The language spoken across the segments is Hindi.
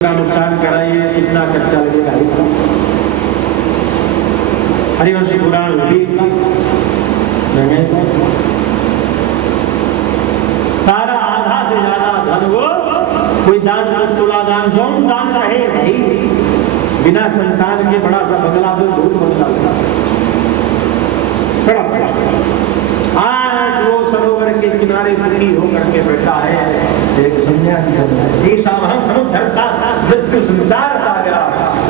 अनुष्ठान कराइए, कितना खर्चा लगेगा। हरिवंश पुराण भी सारा आधा से ज्यादा धन वो कोई दान, तुलादान, जौन दान रहे नहीं, बिना संतान के बड़ा सा बदला तो बहुत बदला बड़ा आज वो सरोवर के किनारे दुखी होकर के बैठा है, एक सन्यासी हम समुद्रता मृत्यु संसार सागरा।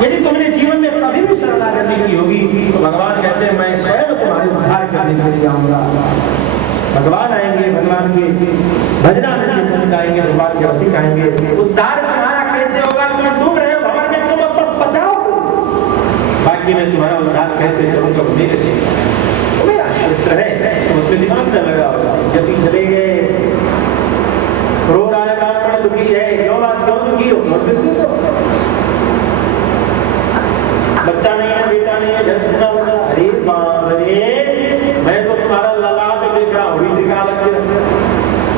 यदि तुमने जीवन में कभी भी शरणागति की होगी तो भगवान कहते हैं मैं स्वयं तुम्हारे उद्धार करने के लिए आऊंगा। भगवान आएंगे, भगवान के भजना के संग आएंगे, भगवान के रसिक आएंगे। उद्धार तुम्हारा कैसे होगा? तुम डूब रहे हो भंवर में, तुम बस बचाओ, बाकी मैं तुम्हारा उद्धार कैसे करूंगा वो नहीं रचेगा। मेरा क्षेत्र है तो उसमें दिमाग न लगा होगा। यदि चले गए रो रहा है, बड़ा दुखी है, क्यों बात क्यों दुखी हो? बच्चा नहीं है, बेटा नहीं है, घर सुना होगा, अरे बाप रे मैं तो तुम्हारा ललाट देख रहा हूँ,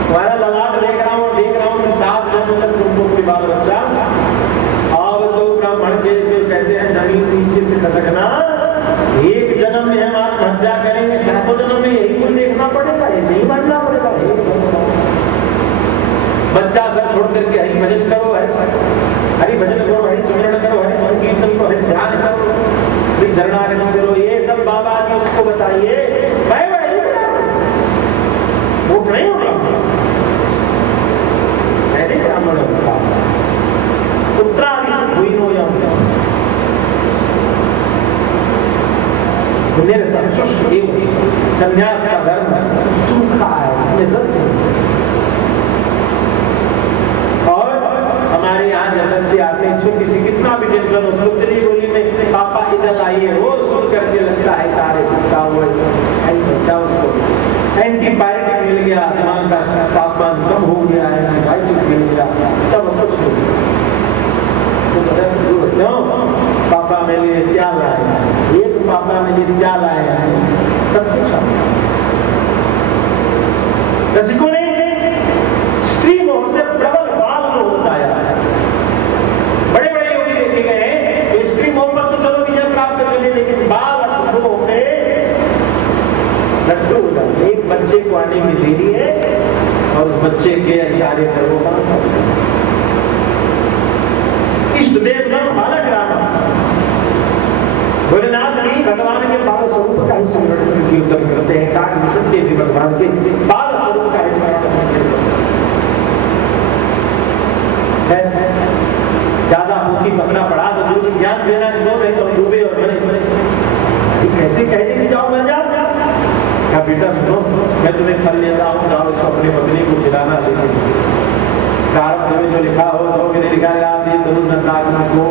तुम्हारा ललाट देख रहा हूँ 7 जन्म तक तुमको कोई बाल बच्चा। और तो ब्राह्मण के कहते हैं जमीन नीचे से खसकना, एक जन्म में हम आत्महत्या करेंगे, 7 जन्म में यही कुल देखना पड़ेगा, ऐसे ही मानना पड़ेगा। बच्चा सब छोड़ करके हरि भजन करो, हरि भजन करो, हरि स्मरण करो, हरि संकीर्तन करो, हरि ध्यान करो, हरि शरणागति करो, ये सब बाबा जी उसको बताइए। मैं नहीं बता वो नहीं होगा, मैंने ब्राह्मण होगा पुत्रादि हुई हो या मेरे साथ शुष्क संन्यास का धर्म सूखा है, इसमें रस है। और हमारे यहाँ जब बच्चे आते हैं, छोटी सी कितना भी टेंशन हो, पुत्री बोली में पापा इधर आइए, वो सुन करके लगता है सारे उसको एंटीबायोटिक मिल गया, दिमाग का तापमान कम हो गया, एंटीबायोटिक मिल गया, तब कुछ पापा मेरे लिए क्या लाए, ये तो पापा मेरे लिए क्या लाए हैं, सब कुछ रसिकों ने स्त्री मोह से प्रबल बाल मोह बताया। बड़े बड़े योगी देखे गए हैं तो स्त्री मोह पर तो चलो विजय प्राप्त कर लेते, लेकिन बाल मोह में लट्टू हो जाते। एक बच्चे को आने की देरी है और उस बच्चे के इशारे पर वो इष्ट देव बालक राम भोलेनाथ नहीं, भगवान के बाल स्वरूप का ही स्मरण कीर्तन करते हैं। काट विशुद्ध के भी भगवान के बाल स्वरूप का ही स्मरण है। ज्यादा मुखी पकड़ा पड़ा तो जो ज्ञान देना जो नहीं तो डूबे और बड़े कैसे कहने की जाओ मर जाओ क्या बेटा सुनो, मैं तुम्हें फल लेता हूँ, जाओ इसको अपनी पत्नी को खिलाना, लेकिन कारक में जो लिखा हो तो मैंने लिखा है आप ये जरूर नकारात्मक को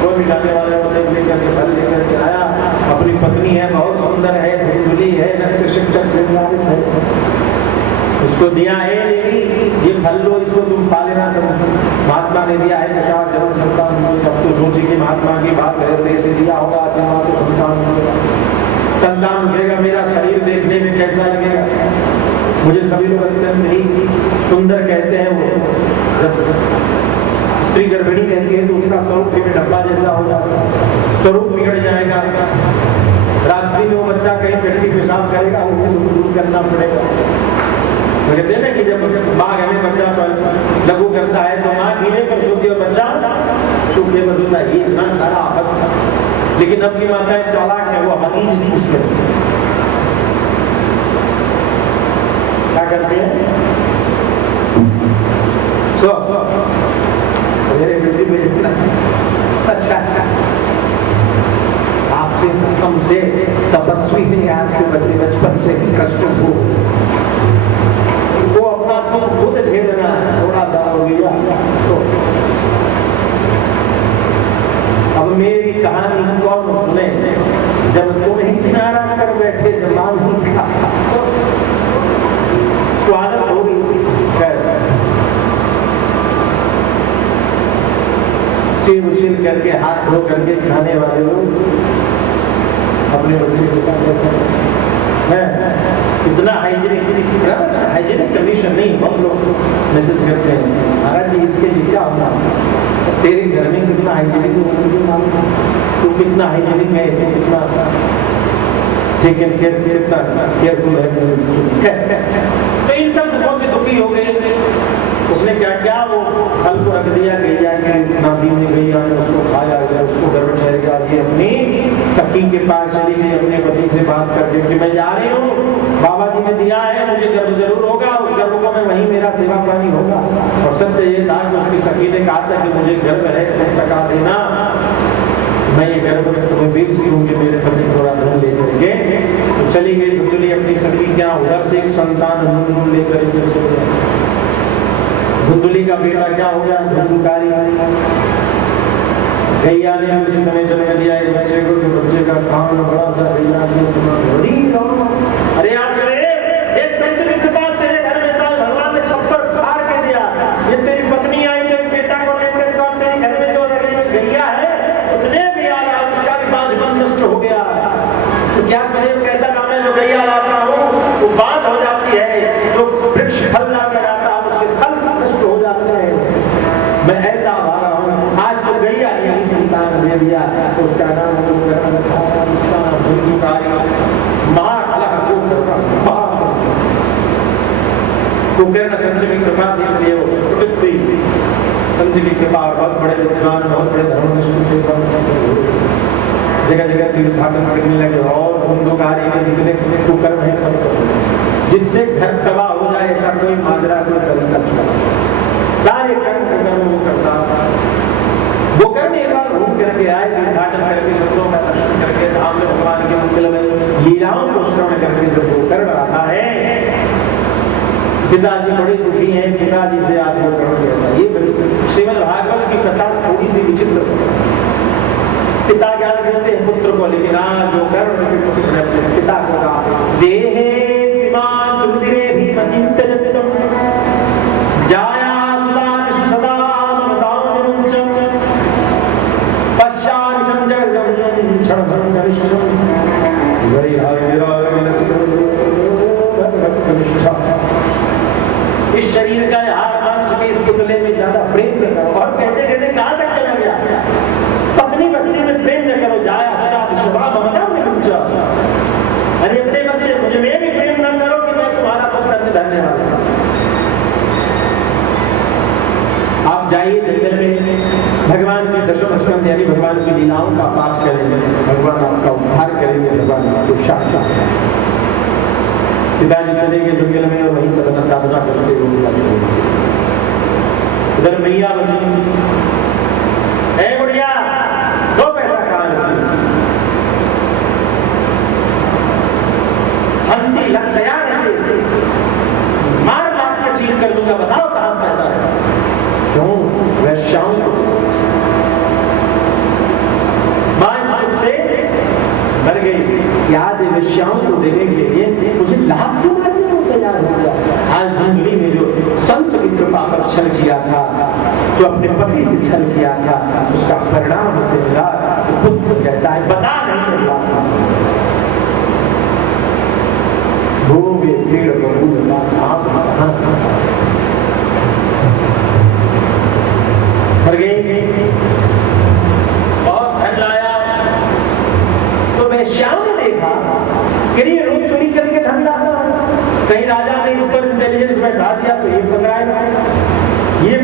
कोई भी जाने वाले उसे लेकर के फल लेकर के आया। अपनी पत्नी है, बहुत सुंदर है, धुलधुली है, नक्श शिक्षक श्रृंगारित है, उसको दिया है, ये फल लो, इसको तुम खा लेना। सब महात्मा ने दिया है, दशा जन्म संतान, सब तो सोची कि महात्मा की बात है, से दिया होगा आशीर्वाद तो संतान मिलेगा, मेरा शरीर देखने में कैसा लगेगा, मुझे सभी लोग अत्यंत ही सुंदर कहते हैं। वो जब स्त्री गर्भिणी रहती है तो उसका स्वरूप भी डब्बा जैसा हो जाता है, स्वरूप बिगड़ जाएगा। रात्रि में वो बच्चा कहीं चट्टी पेशाब करेगा, उसे दूर करना पड़ेगा। तो कहते हैं ना कि जब माँ घर में बच्चा लघु करता है तो माँ गीले पर सोती है, बच्चा सूखे पर सोता है, ये इतना सारा आफत। लेकिन अब की माताएं चालाक है, वो हनीज नहीं उसमें क्या करते हैं, मेरे बेटी में अच्छा आपसे हमसे तपस्वी नहीं, आपके बच्चे बचपन से कष्ट हो, वो अपना खुद झेलना है, थोड़ा सा हो गया तो। अब मेरी कहानी कौन सुने जब तुम ही किनारा कर बैठे, जमाल का स्वागत होगी। सिर उछिल करके हाथ धो करके खाने वाले लोग अपने बच्चे के साथ है इतना हाइजीनिक कंडीशन नहीं। बहुत लोग मैसेज करते हैं महाराज जी इसके लिए क्या होगा, तेरे घर में कितना हाइजीनिक है मुझे मालूम, तू कितना हाइजीनिक है, तू कितना टेकन केयर, कितना केयरफुल है। तो इन सब दुखों से दुखी हो गए। उसने क्या किया, वो फल को रख दिया, गैया के नादी में गैया ने उसको खाया गया, उसको गर्भ ठहर गया। ये अपनी सखी के पास चली गई, अपने पति से बात करके कि मैं जा रही हूँ, बाबा जी ने दिया है, मुझे गर्भ जरूर होगा, उस गर्भ को मैं वहीं मेरा सेवा पानी होगा। और सत्य ये था कि उसकी सखी ने कहा था कि मुझे गर्भ है तुम टका देना, मैं ये गर्भ तुम्हें बेच दूंगी मेरे पति थोड़ा धन लेकर के। तो चली गई धुंधली अपनी सखी क्या, उधर से एक संतान धुंधुल लेकर धुंधली का बेटा क्या हो गया, धुंधुकारी। गैया ने उसी समय जन्म दिया एक बच्चे को, जो बच्चे का कान बड़ा सा गैया ने अरे आप एक संत की कृपा तेरे घर में था, भगवान ने छप्पर फाड़ के दिया। ये तेरी पत्नी आई तो बेटा को लेकर तो तेरे घर में जो गैया है उसने भी आया, उसका भी 5 मन नष्ट हो गया। तो क्या करे, कहता ना मैं जो गैया लाता हूँ वो बात हो जाती है, जो वृक्ष फल ला के आता है उसके फल नष्ट हो जाते हैं। मैं ऐसा भागा हूँ, आज तो गैया यही संतान दे दिया, तो उसका नाम रखा, उसका नाम धुंधुकारी महाकलह कुकर्ण संत की कृपा थी, इसलिए वो स्फुटित हुई। संत की कृपा, बहुत बड़े विद्वान, बहुत बड़े धर्मनिष्ठ से जगह जगह तीर्थाटन करने लगे। और धुंधुकारी के जितने कुकर्म है सब, जिससे घर तबाह हो जाए ऐसा कोई माजरा कोई तरीका नहीं, सारे कर्म कुकर्म वो करता। गोकर्ण एक बार घूम करके आए, तीर्थाटन करके शब्दों का दर्शन करके धाम में भगवान के मंदिर में लीलाओं को श्रवण करके जब गोकर्ण आता है, पिताजी बड़े दुखी हैं, पिताजी से आज गोकर्ण कहता है। ये श्रीमद् भागवत की कथा थोड़ी सी विचित्र है। पिता ज्ञान करते हैं पुत्र को, लेकिन आज गोकर्ण के पुत्र रहते हैं पिता को कहा देहे श्रीमान तुलदिरे भी मतिंतजतम जाया इस शरीर का हार मांस के इस पुतले में ज्यादा प्रेम न करो। और कहते कहते कहां तक चला गया, पत्नी बच्चे में प्रेम न करो, जाया अरे अपने बच्चे मुझे में भी प्रेम न करो कि मैं तुम्हारा पुत्र धन्यवाद। आप जाइए जंगल में, भगवान के दशम स्कंद यानी भगवान की लीलाओं का पाठ करेंगे, भगवान आपका उद्धार करेंगे, भगवान आपको शांत। पिताजी चले गए जंगल में और वहीं सदन साधना करते हुए उधर मैया बची, ए बुढ़िया 2 पैसा कहाँ रखी, हंडी लग तैयार है, मार मार के चीज कर दूंगा, बताओ कहाँ पैसा है। क्यों वैश्याओं को से मर गई, याद वैश्याओं को देने के लिए मुझे लाभ से मारने को तैयार हो गया। आज धुंधली में जो संत की कृपा पर छल किया था, जो अपने पति से छल किया था, उसका परिणाम उसे मिला। पुत्र कहता है बता नहीं पाता, भूमि पेड़ बबूल आप कहां से मर गई, बहुत धन लाया। तो वैश्याओं ने देखा कि ये रोज चोरी करके धन लाता है, कहीं राजा ने इस पर इंटेलिजेंस बैठा दिया तो ये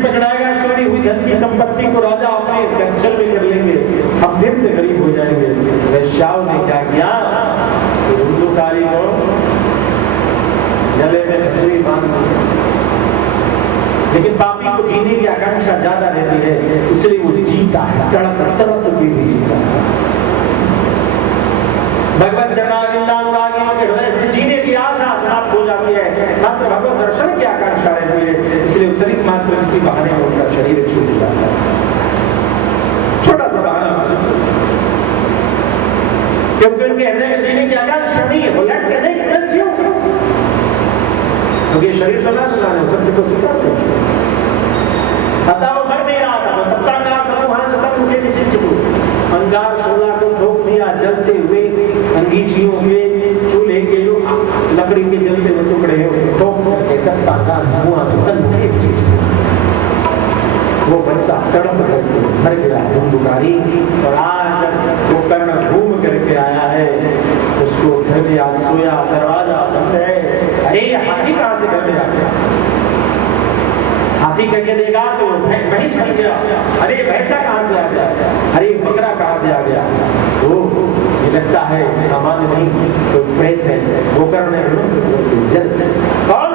पकड़ाएगा, चोरी हुई धन की संपत्ति को राजा अपने कंचल में कर लेंगे, अब फिर से गरीब हो जाएंगे। वैश्याओं ने क्या किया, धुंधुकारी को गले में रस्सी बांध दी। लेकिन पापी को जीने की आकांक्षा ज्यादा रहती है, इसलिए वो जीता है, तड़प तड़प भी जीता है। भगवत जन्मानुरागियों के हृदय से जीने की आशा समाप्त हो जाती है, मात्र भगवत दर्शन की आकांक्षा रहती है, इसलिए उत्तरित मात्र किसी बहाने में उनका शरीर छूट जाता है। छोटा सा बहाना, क्योंकि उनके हृदय में जीने की आकांक्षा नहीं है, वो लट के नहीं क्योंकि शरीर तो ना सुनाने सत्य को स्वीकार करो। अतः वो मर नहीं रहा था, सत्ता का समूह सतम उनके पीछे चिपू अंगार 16 को ठोक दिया, जलते हुए अंगीठियों के चूल्हे के जो तड़प करके मर गया धुंधुकारी। और आज वो कर्ण घूम करके आया है, उसको घर में आज सोया, दरवाजा बंद है। अरे हाथी कहाँ से घर में आ गया? हाथी करके देखा तो भैंस बन गया। अरे भैंसा कहाँ से आ गया? अरे बकरा कहाँ से आ गया? वो ये लगता है सामान्य नहीं, तो प्रेत है। वो करने जल कौन?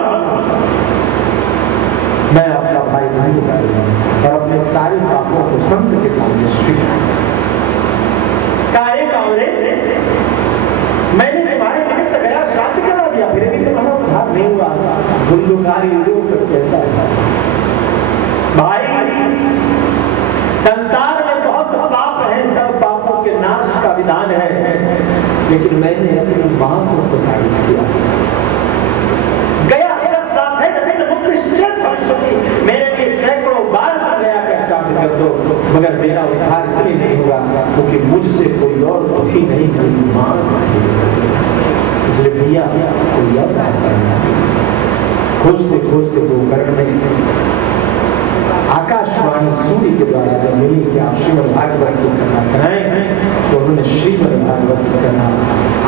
मैं अपना भाई नहीं उतारूंगा और अपने सारे पापों को संत के सामने स्वीकार। मैंने तुम्हारे निमित्त गया, श्राद्ध करा दिया, फिर भी तुम्हारा उद्धार नहीं हुआ। धुंधुकारी कहता है, भाई संसार में बहुत पाप है, सब पापों के नाश का विधान है, लेकिन मैंने अपनी मां को प्रताड़ित किया। गया मेरे लिए सैकड़ों बार गया कर श्राद्ध कर दो, मगर मेरा उद्धार इसलिए नहीं हुआ क्योंकि मुझसे कोई और दुखी नहीं, मेरी मां। इसलिए भैया कोई और रास्ता नहीं। खोजते खोजते वो कर्ण में आकाशवाणी सूर्य के द्वारा जब मिली कि आप श्रीमद् भागवत की कथा कराएं, तो उन्होंने श्रीमद् भागवत की कथा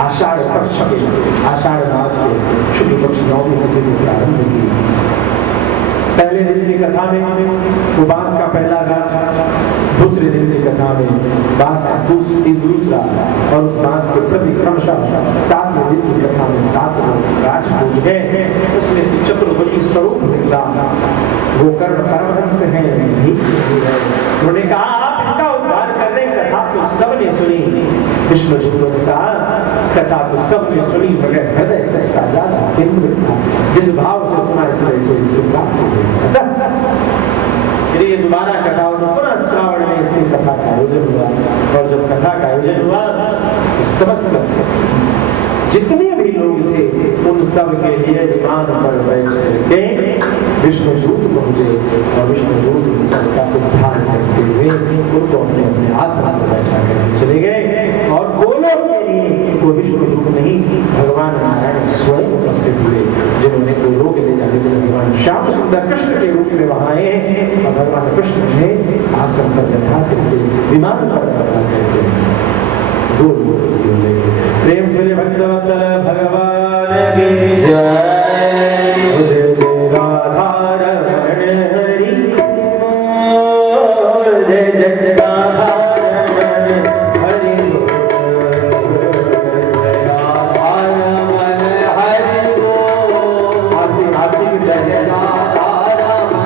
आषाढ़ पक्ष के, आषाढ़ मास के शुक्ल पक्ष 9वीं तिथि को प्रारंभ की। पहले दिन की कथा में वो बांस का पहला गाछ, दूसरे दिन की कथा में बांस का दूसरा, और उस बांस के प्रति क्रमशः 7वें दिन की कथा में 7 गाछ पूज गए। उसमें से चतुर्भुजी स्वरूप निकला। वो कर्ण परमहंस हैं, उन्होंने कहा आप इनका उद्धार कर रहे, कथा तो सबने सुनी। विष्णु जी ने कहा कथा तो सबने सुनी, मगर हृदय इसका ज्यादा केंद्र था, जिस भाव से सुना इसलिए प्राप्त हो गई। ये दोबारा कथा पुनः श्रावण में इसकी कथा का आयोजन हुआ, और जब कथा का आयोजन हुआ तो समस्त जितने भी लोग थे उन सब के लिए विमान पर बैठे विष्णुदूत पहुंचे, और विष्णुदूत सबका उद्धार करते हुए उनको अपने अपने आसन पर बैठा कर चले गए। और गोलोक के लिए कोई विष्णुदूत नहीं, भगवान नारायण स्वयं उपस्थित हुए, जिन्होंने गोलोक ले जाने के लिए भगवान श्याम सुंदर कृष्ण के रूप में वहां आए, और भगवान कृष्ण ने आसन पर बैठा करके विमान पर बैठा करके प्रेम से भक्तवत्सल भगवान की जय। जय जय राधा रमण हरि, जय जय राधा रमण हरि, जय राधा रमण हरि। आरती आरती की जय राधा रमण।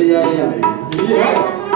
चले जाए या मैं